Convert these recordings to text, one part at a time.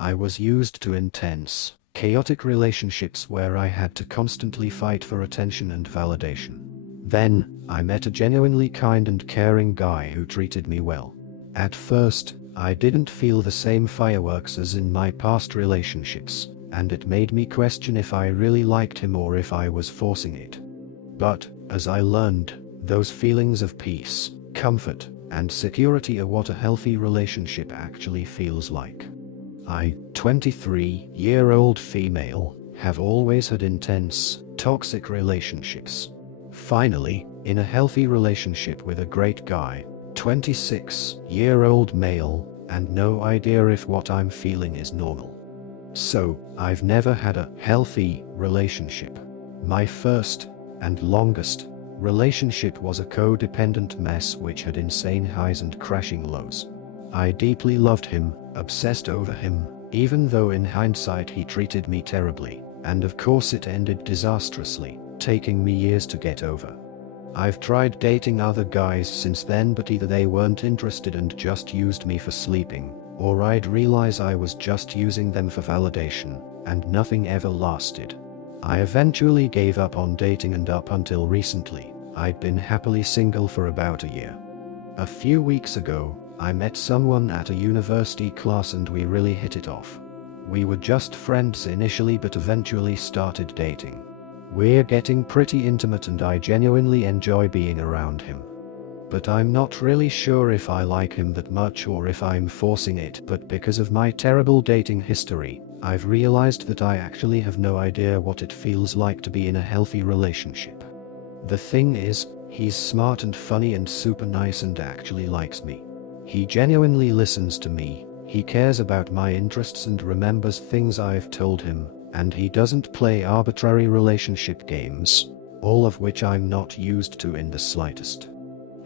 I was used to intense, chaotic relationships where I had to constantly fight for attention and validation. Then, I met a genuinely kind and caring guy who treated me well. At first, I didn't feel the same fireworks as in my past relationships, and it made me question if I really liked him or if I was forcing it. But, as I learned, those feelings of peace, comfort, and security are what a healthy relationship actually feels like. I, 23-year-old female, have always had intense, toxic relationships. Finally, in a healthy relationship with a great guy, 26-year-old male, and no idea if what I'm feeling is normal. So, I've never had a healthy relationship. My first, and longest, relationship was a codependent mess which had insane highs and crashing lows. I deeply loved him, obsessed over him, even though in hindsight he treated me terribly, and of course it ended disastrously, taking me years to get over. I've tried dating other guys since then, but either they weren't interested and just used me for sleeping, or I'd realize I was just using them for validation, and nothing ever lasted. I eventually gave up on dating, and up until recently, I'd been happily single for about a year. A few weeks ago, I met someone at a university class and we really hit it off. We were just friends initially but eventually started dating. We're getting pretty intimate and I genuinely enjoy being around him. But I'm not really sure if I like him that much or if I'm forcing it, but because of my terrible dating history, I've realized that I actually have no idea what it feels like to be in a healthy relationship. The thing is, he's smart and funny and super nice and actually likes me. He genuinely listens to me, he cares about my interests and remembers things I've told him, and he doesn't play arbitrary relationship games, all of which I'm not used to in the slightest.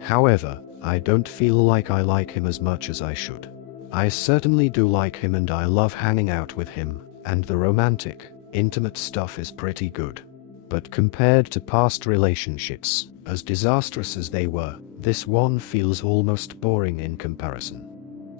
However, I don't feel like I like him as much as I should. I certainly do like him and I love hanging out with him, and the romantic, intimate stuff is pretty good. But compared to past relationships, as disastrous as they were, this one feels almost boring in comparison.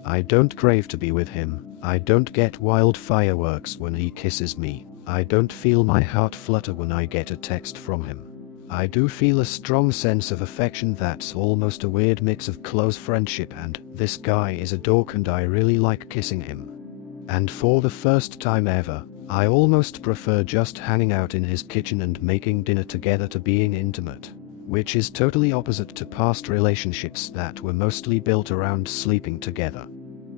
I don't crave to be with him, I don't get wild fireworks when he kisses me, I don't feel my heart flutter when I get a text from him. I do feel a strong sense of affection that's almost a weird mix of close friendship and this guy is a dork and I really like kissing him. And for the first time ever, I almost prefer just hanging out in his kitchen and making dinner together to being intimate, which is totally opposite to past relationships that were mostly built around sleeping together.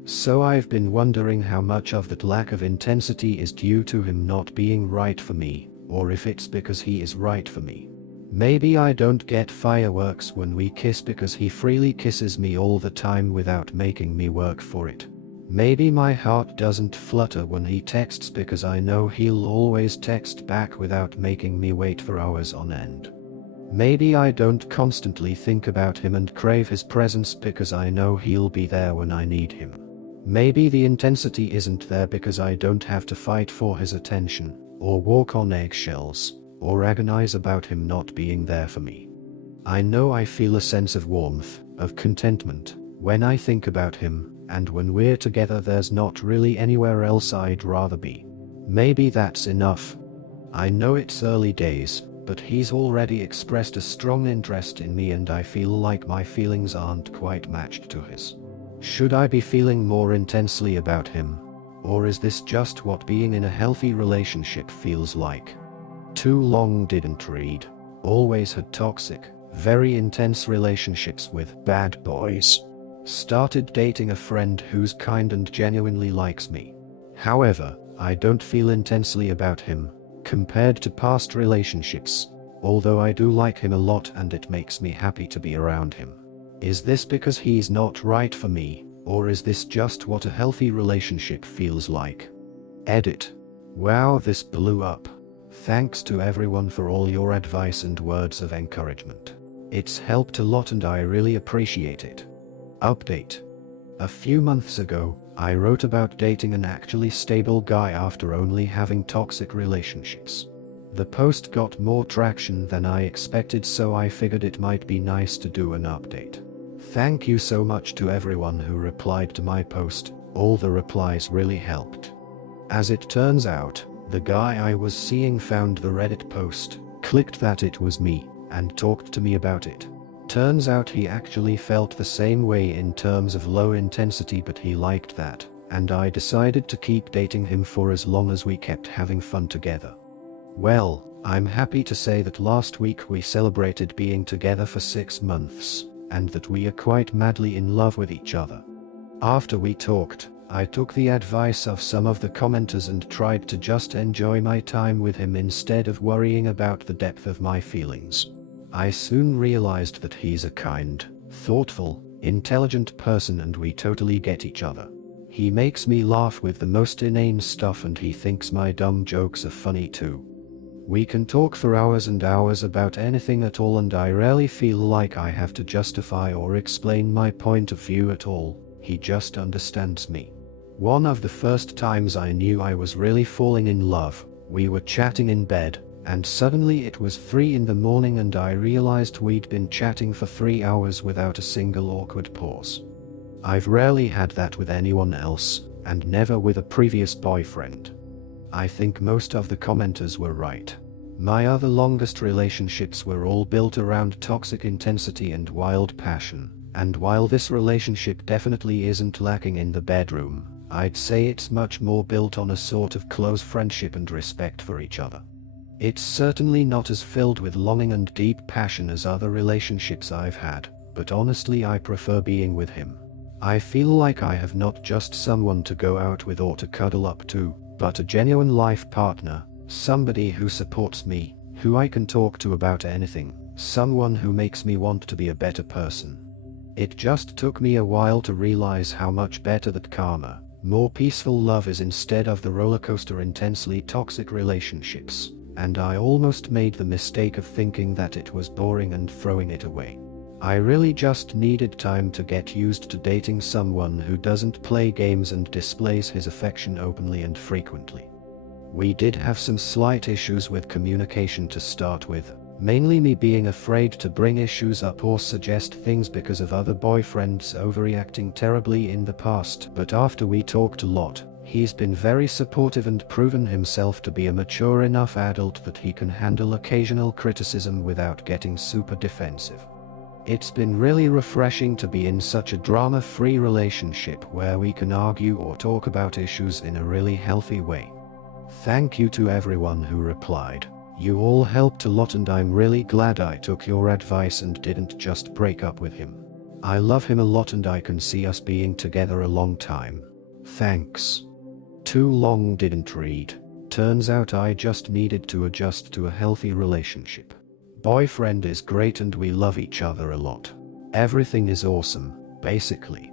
So I've been wondering how much of that lack of intensity is due to him not being right for me, or if it's because he is right for me. Maybe I don't get fireworks when we kiss because he freely kisses me all the time without making me work for it. Maybe my heart doesn't flutter when he texts because I know he'll always text back without making me wait for hours on end. Maybe I don't constantly think about him and crave his presence because I know he'll be there when I need him. Maybe the intensity isn't there because I don't have to fight for his attention, or walk on eggshells, or agonize about him not being there for me. I know I feel a sense of warmth, of contentment, when I think about him, and when we're together there's not really anywhere else I'd rather be. Maybe that's enough. I know it's early days, but he's already expressed a strong interest in me and I feel like my feelings aren't quite matched to his. Should I be feeling more intensely about him? Or is this just what being in a healthy relationship feels like? Too long didn't read. Always had toxic, very intense relationships with bad boys. Started dating a friend who's kind and genuinely likes me. However, I don't feel intensely about him, compared to past relationships, although I do like him a lot and it makes me happy to be around him. Is this because he's not right for me, or is this just what a healthy relationship feels like? Edit. Wow, this blew up. Thanks to everyone for all your advice and words of encouragement. It's helped a lot and I really appreciate it. Update. A few months ago, I wrote about dating an actually stable guy after only having toxic relationships. The post got more traction than I expected, so I figured it might be nice to do an update. Thank you so much to everyone who replied to my post, all the replies really helped. As it turns out, the guy I was seeing found the Reddit post, clicked that it was me, and talked to me about it. Turns out he actually felt the same way in terms of low intensity, but he liked that, and I decided to keep dating him for as long as we kept having fun together. Well, I'm happy to say that last week we celebrated being together for 6 months, and that we are quite madly in love with each other. After we talked, I took the advice of some of the commenters and tried to just enjoy my time with him instead of worrying about the depth of my feelings. I soon realized that he's a kind, thoughtful, intelligent person and we totally get each other. He makes me laugh with the most inane stuff and he thinks my dumb jokes are funny too. We can talk for hours and hours about anything at all and I rarely feel like I have to justify or explain my point of view at all. He just understands me. One of the first times I knew I was really falling in love, we were chatting in bed, and suddenly it was 3 in the morning and I realized we'd been chatting for 3 hours without a single awkward pause. I've rarely had that with anyone else, and never with a previous boyfriend. I think most of the commenters were right. My other longest relationships were all built around toxic intensity and wild passion, and while this relationship definitely isn't lacking in the bedroom, I'd say it's much more built on a sort of close friendship and respect for each other. It's certainly not as filled with longing and deep passion as other relationships I've had, but honestly I prefer being with him. I feel like I have not just someone to go out with or to cuddle up to, but a genuine life partner, somebody who supports me, who I can talk to about anything, someone who makes me want to be a better person. It just took me a while to realize how much better that calmer, more peaceful love is instead of the rollercoaster intensely toxic relationships, and I almost made the mistake of thinking that it was boring and throwing it away. I really just needed time to get used to dating someone who doesn't play games and displays his affection openly and frequently. We did have some slight issues with communication to start with, mainly me being afraid to bring issues up or suggest things because of other boyfriends overreacting terribly in the past, but after we talked a lot, he's been very supportive and proven himself to be a mature enough adult that he can handle occasional criticism without getting super defensive. It's been really refreshing to be in such a drama-free relationship where we can argue or talk about issues in a really healthy way. Thank you to everyone who replied. You all helped a lot and I'm really glad I took your advice and didn't just break up with him. I love him a lot and I can see us being together a long time. Thanks. Too long didn't read. Turns out I just needed to adjust to a healthy relationship. Boyfriend is great and we love each other a lot. Everything is awesome, basically.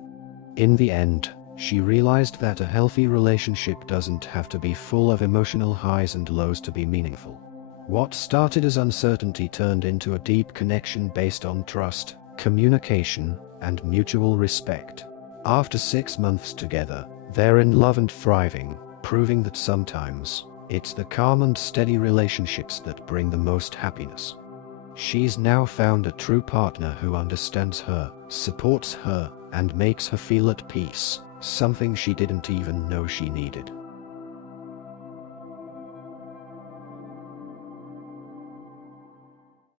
In the end, she realized that a healthy relationship doesn't have to be full of emotional highs and lows to be meaningful. What started as uncertainty turned into a deep connection based on trust, communication, and mutual respect. After 6 months together, they're in love and thriving, proving that sometimes, it's the calm and steady relationships that bring the most happiness. She's now found a true partner who understands her, supports her, and makes her feel at peace, something she didn't even know she needed.